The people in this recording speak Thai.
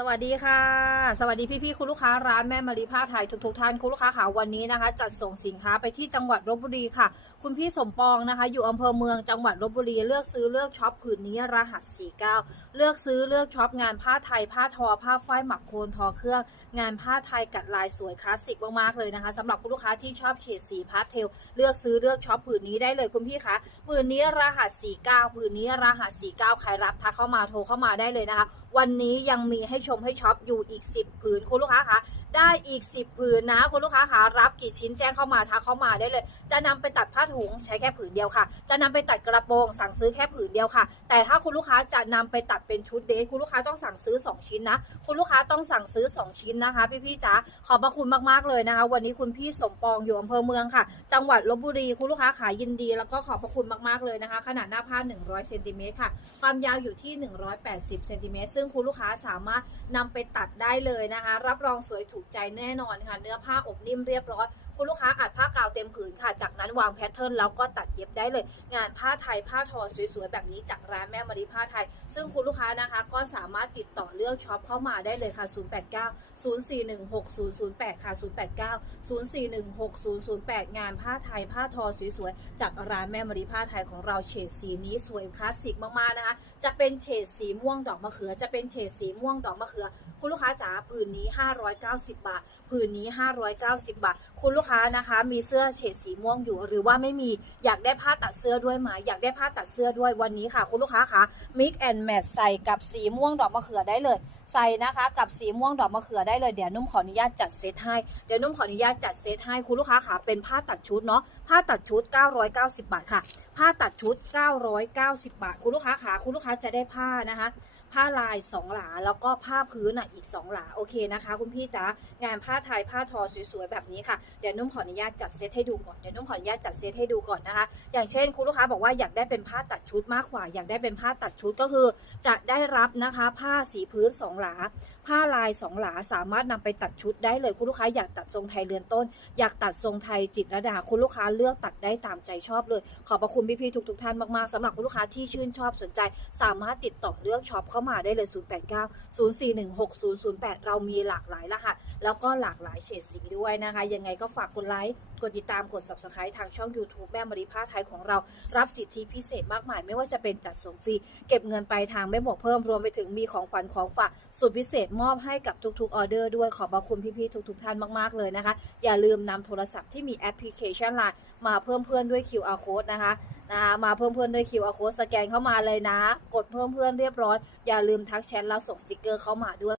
สวัสดีค่ะ สวัสดีพี่ๆคุณลูกค้าร้านแม่มารีผ้าไทยทุกๆท่านคุณลูกค้าค่ะวันนี้นะคะ จัดส่งสินค้าไปที่จังหวัดลบบุรีค่ะ คุณพี่สมปองนะคะ อยู่อำเภอเมืองจังหวัดลบบุรีเลือกซื้อเลือกช็อปผืนนี้รหัส 49 เลือกซื้อเลือกช็อปงานผ้าไทย ผ้าทอ ผ้าฝ้ายหมักโคนทอเครื่อง งานผ้าไทยกัดลายสวยคลาสสิกมากๆเลยนะคะสำหรับคุณลูกค้าที่ชอบเฉดสีพาสเทลเลือกซื้อเลือกช็อปผืนนี้ได้เลยคุณพี่คะผืนนี้รหัส 49ผืนนี้รหัส 49 ใครรับทักเข้ามาโทรเข้ามาได้เลยนะคะ วันนี้ยังมีให้ชมให้ช็อปอยู่อีก 10 ผืนคุณลูกค้าคะได้อีก 10 ผืนนะคุณลูกค้าคะรับกี่ชิ้นแจ้งเข้ามาทักเข้ามาได้เลย จะนำไปตัดผ้าถุงใช้แค่ผืนเดียวค่ะ จะนำไปตัดกระโปรงสั่งซื้อแค่ผืนเดียวค่ะ แต่ถ้าคุณลูกค้าจะนำไปตัดเป็นชุดเดทคุณลูกค้าต้องสั่งซื้อ 2 ชิ้นนะคุณลูกค้าต้องสั่งซื้อ 2 ชิ้นนะคะ พี่ๆจ๋าขอบพระคุณมากๆเลยนะคะ วันนี้คุณพี่สมปองอยู่อำเภอเมืองค่ะ จังหวัดลบบุรีคุณลูกค้าขายยินดี แล้วก็ขอบพระคุณมากๆเลยนะคะ ขนาดหน้าผ้า 100เซนติเมตรค่ะ ความยาวอยู่ที่ 180เซนติเมตรซึ่งคุณลูกค้าสามารถนำไปตัดได้เลยนะคะ รับรองสวยถูกใจแน่นอนค่ะ เนื้อผ้าอบนิ่มเรียบร้อยคุณลูกค้าอัดผ้ากาวเต็มผืนค่ะ จากนั้นวางแพทเทิร์นแล้วก็ตัดเย็บได้เลย งานผ้าไทยผ้าทอสวยๆ แบบนี้จากร้านแม่มารีผ้าไทย ซึ่งคุณลูกค้านะคะก็สามารถติดต่อเลือกช็อปเข้ามาได้เลยค่ะ 089 0416 008 ค่ะ 089 0416 008 งานผ้าไทยผ้าทอสวยๆ จากร้านแม่มารีผ้าไทยของเราเฉดสีนี้สวยคลาสสิกมากๆนะคะ จะเป็นเฉดสีม่วงดอกมะเขือจะเป็นเฉดสีม่วงดอกมะเขือ คุณลูกค้าจ๋าผืนนี้ 590 บาท ผืนนี้ 590 บาท คุณลูกค้านะคะ มีเสื้อเฉดสีม่วงอยู่ หรือว่าไม่มีอยากได้ผ้าตัดเสื้อด้วยไหมอยากได้ผ้าตัดเสื้อด้วยวันนี้ค่ะ คุณลูกค้าคะ mix and match ใส่กับสีม่วงดอกมะเขือได้เลย ใส่นะคะ กับสีม่วงดอกมะเขือได้เลยเดี๋ยวนุ่มขออนุญาตจัดเซตให้เดี๋ยวนุ่มขออนุญาตจัดเซตให้คุณลูกค้าค่ะเป็นผ้าตัดชุดเนาะผ้าตัดชุด 990 บาทค่ะ ผ้าตัดชุด 990 บาท คุณลูกค้าค่ะคุณลูกค้าจะได้ผ้านะคะ ผ้าลาย 2 หลา แล้วก็ผ้าพื้นอะอีก 2 หลา โอเคนะคะ คุณพี่จ๋างานผ้าไทยผ้าทอสวยๆแบบนี้ค่ะเดี๋ยวนุ่มขออนุญาตจัดเซตให้ดูก่อนเดี๋ยวนุ่มขออนุญาตจัดเซตให้ดูก่อนนะคะ อย่างเช่นคุณลูกค้าบอกว่าอยากได้เป็นผ้าตัดชุดมากกว่า อยากได้เป็นผ้าตัดชุดก็คือ จะได้รับนะคะ ผ้าสีพื้น 2 หลา ผ้าลาย 2 หลาสามารถนำไปตัดชุดได้เลยคุณลูกค้าอยากตัดทรงไทยเรือนต้น อยากตัดทรงไทยจิตรดา คุณลูกค้าเลือกตัดได้ตามใจชอบเลย ขอบพระคุณพี่ๆทุกๆท่านมากๆสำหรับคุณลูกค้าที่ชื่นชอบสนใจ สามารถติดต่อเลือกช็อปเข้ามาได้เลย 089 0416 008 เรามีหลากหลายรหัส แล้วก็หลากหลายเฉดสีด้วยนะคะ ยังไงก็ฝากกดไลค์ กดติดตาม กด subscribe ทางช่อง YouTube แม่มาริผ้าไทยของเรา รับสิทธิพิเศษมากมาย ไม่ว่าจะเป็นจัดส่งฟรี เก็บเงินปลายทางไม่บวกเพิ่ม รวมไปถึงมีของขวัญของฝากสุดพิเศษมอบให้กับทุกๆออเดอร์ด้วย ขอบคุณพี่ๆทุกๆท่านมากๆเลยนะคะ อย่าลืมนำโทรศัพท์ที่มีแอปพลิเคชันไลน์มาเพิ่มเพื่อนด้วย QR code นะคะ นะคะมาเพิ่มเพื่อนด้วย QR code สแกนเข้ามาเลยนะ กดเพิ่มเพื่อนเรียบร้อย อย่าลืมทักแชทแล้วส่งสติกเกอร์เข้ามาด้วย